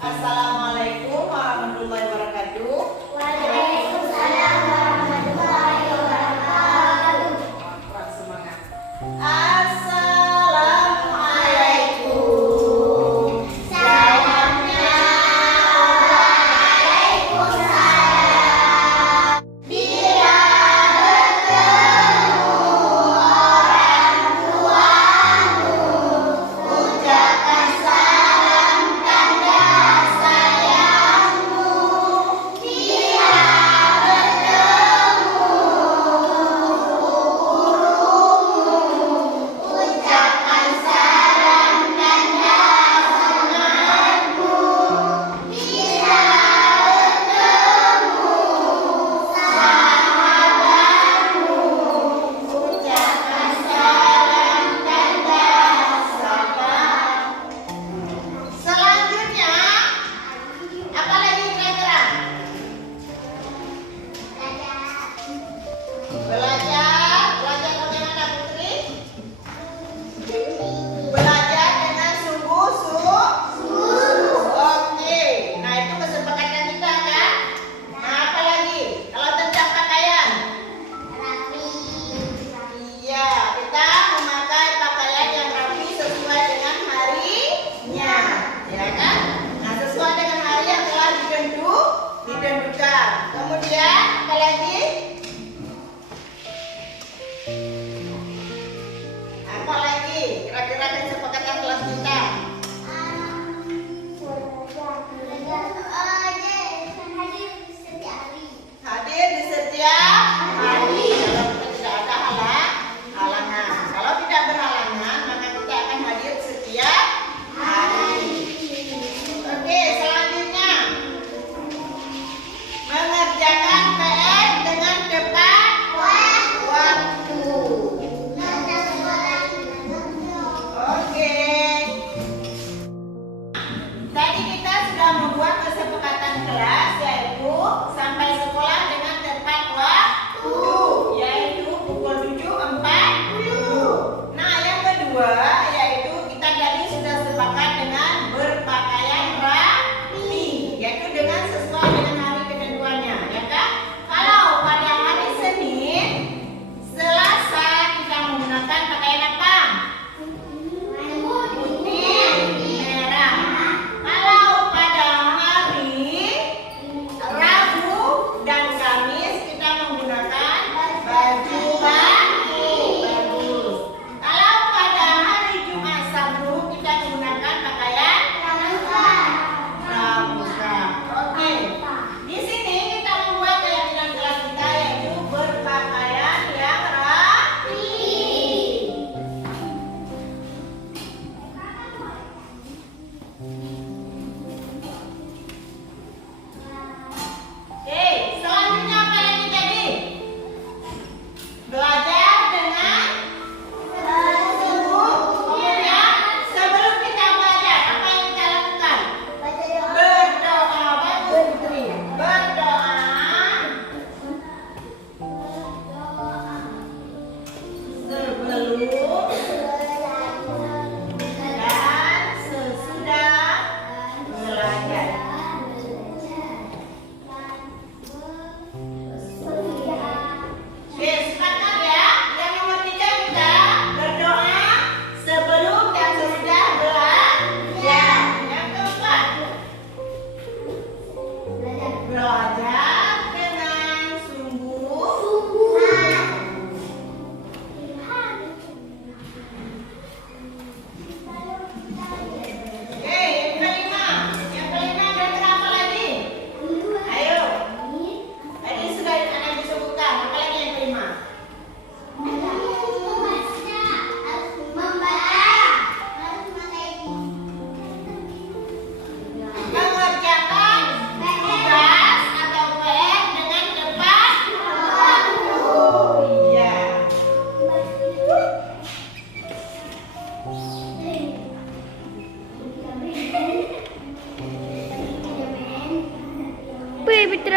Assalamualaikum warahmatullahi wabarakatuh. Waalaikumsalam warahmatullahi wabarakatuh. Semangat. Assalamualaikum. Salam.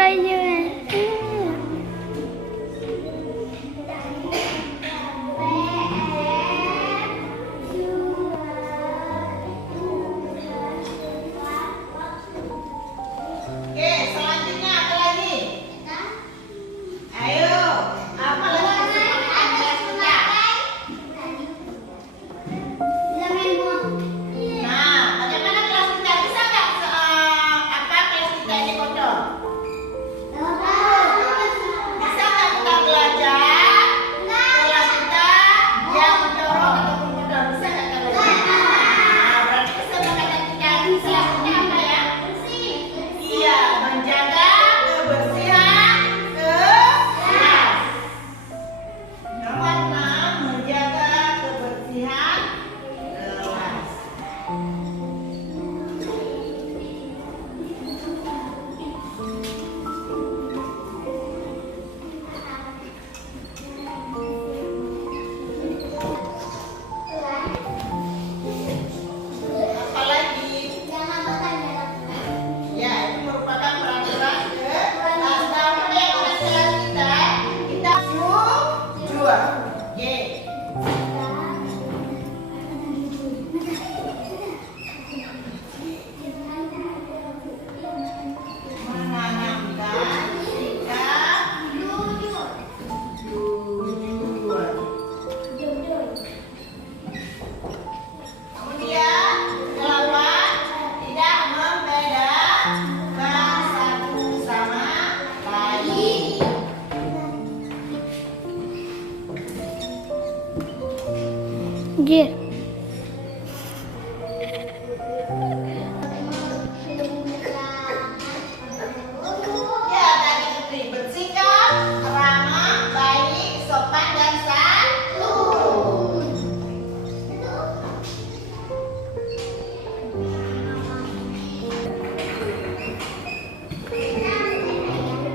Oke, selanjutnya apa lagi? Ayo, apa lagi kesukaan kelas kita? Nah, bagaimana kelas kita? Bisa nggak apa kelas kita ini kotor? Bisa nggak kita belajar kelas kita yang jorok ataupun kotor? Bisa nggak kita belajar? Nah, berarti kesepakatan kita kelas kita apa ya? Iya, menjaga kebersihan kelas. Nomor 6, menjaga kebersihan kelas. Apalagi? Ya, itu merupakan peraturan kelas. Namun yang ada kelas kita jujur. Ye. Menanamkan sikap jujur. Kemudian melawan tidak membedakan satu sama lain. Gir. Ya, tadi Putri bersikap ramah, baik, sopan dan santun.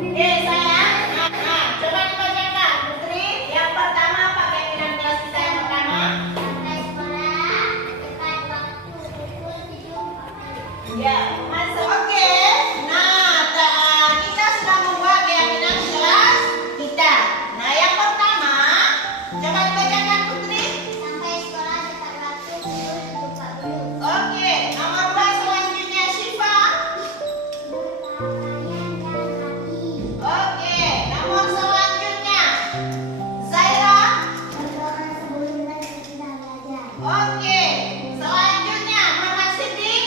Oke sayang, nah coba dibacakan Putri. Yang pertama apa keinginan kelas kita yang pertama? Ya, masuk. Oke. Nah, kita sudah membuat keyakinan kelas kita. Nah, yang pertama, coba dibacakan Putri. Oke, nomor 2 selanjutnya Syifa. Oke, nomor selanjutnya Zaira. Oke, selanjutnya Muhammad Siddiq.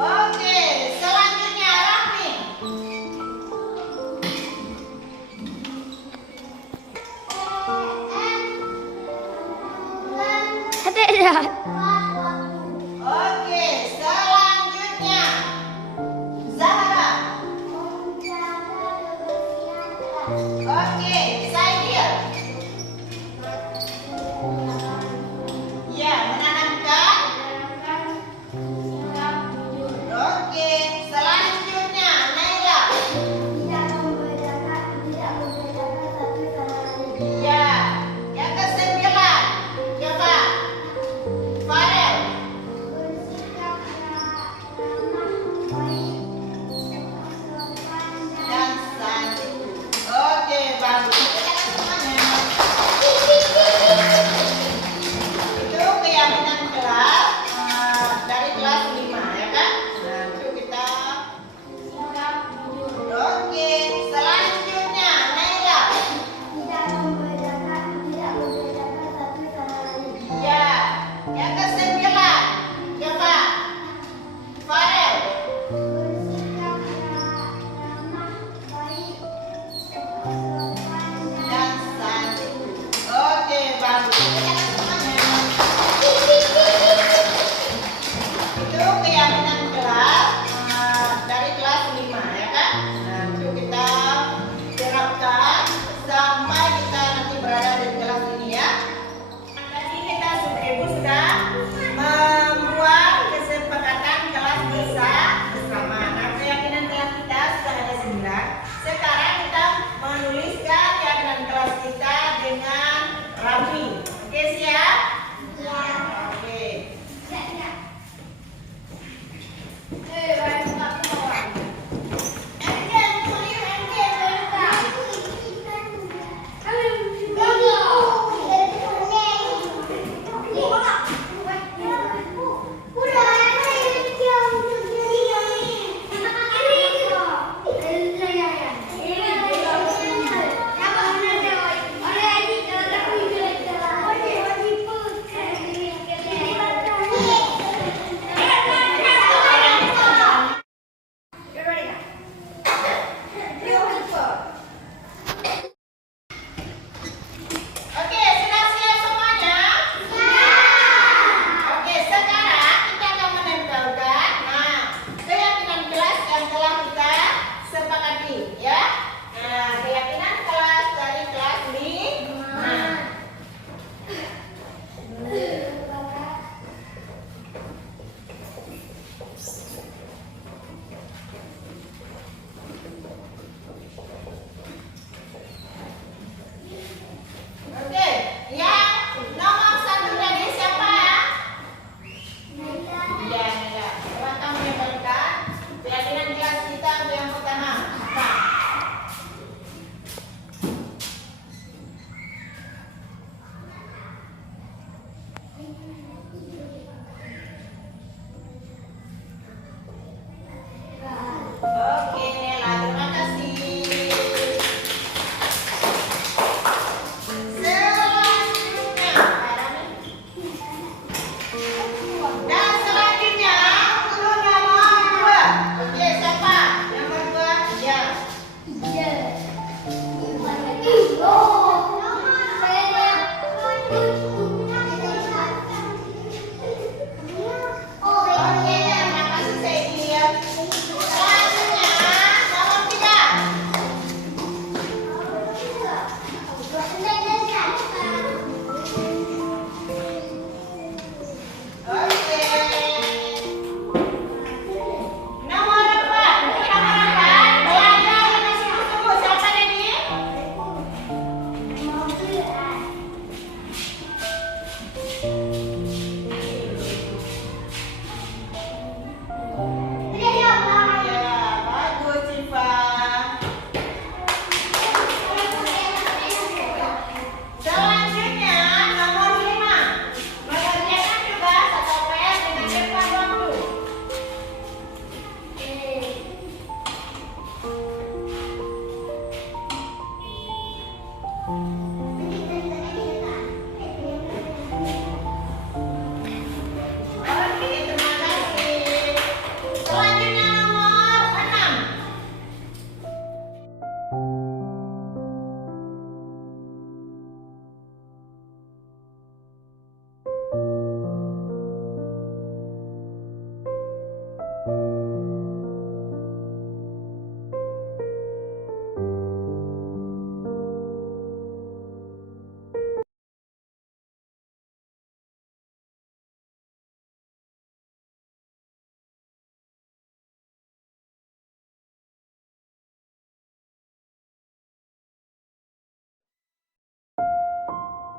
Oke, selanjutnya Rahmi. Oke, selanjutnya Zahra. Oke, Saidil. Ya, menanamkan. Oke, selanjutnya Naila. Ya, yang ke-9 coba Farel.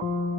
Thank